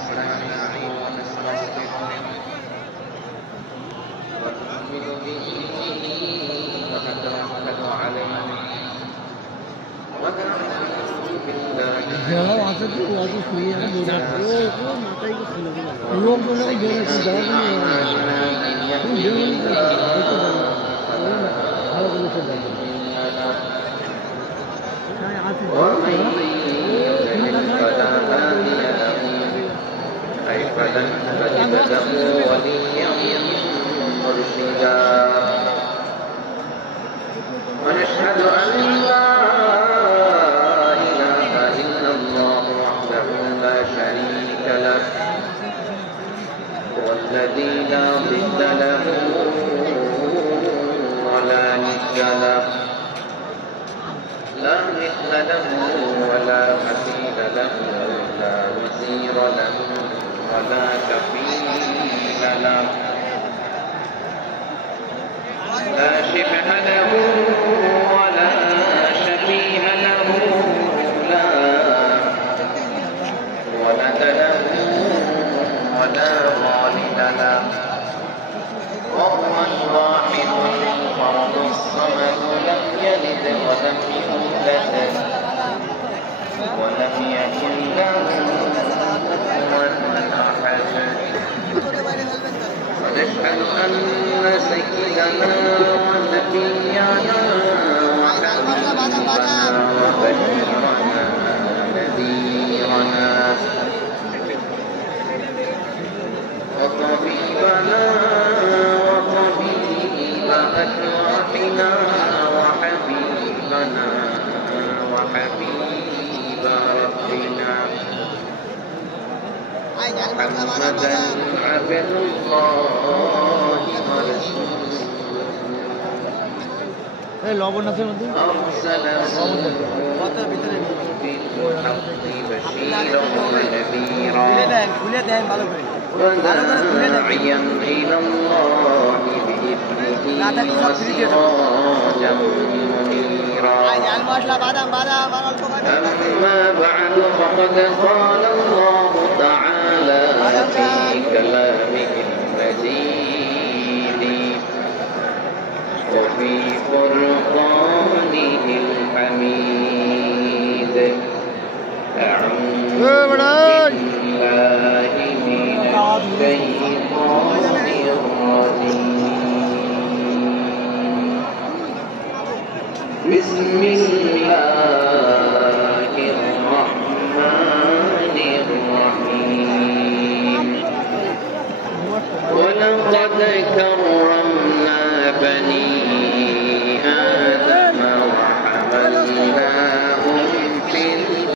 ونستعينه ونستغفره ونؤمن به ونتوكل عليه ونعوذ بالله ومن يضلل فلا هادي له أي فلن تجد له وليا مرشدا ونشهد أن لا إله إلا الله وحده لا شريك له هو الذي لا ضد له ولا ند له لا مثل له ولا مثيل له لا وزير له ولا كفيل له لا شبه له ولا شبيه له لا ولد له ولا والد له وهو الواحد الفرد الصمد لم يلد ولم يولد ولم يكن له كفوا أحد ونشهد أن سيدنا ونبينا وحبيبنا وبشيرنا نذيرنا وطبيبنا وطبيب أكوابنا وحبيبنا وحبيب ربنا محمدا عبد الله ورسوله أرسله بالحق بشيرا ونذيرا وداعيا إلى الله بإذنه وسراجا منيرا أما بعد فقد قال الله تعالى في كلامه المجيد وفي فرقانه الحميد أعوذ بالله من الشيطان الرجيم بسم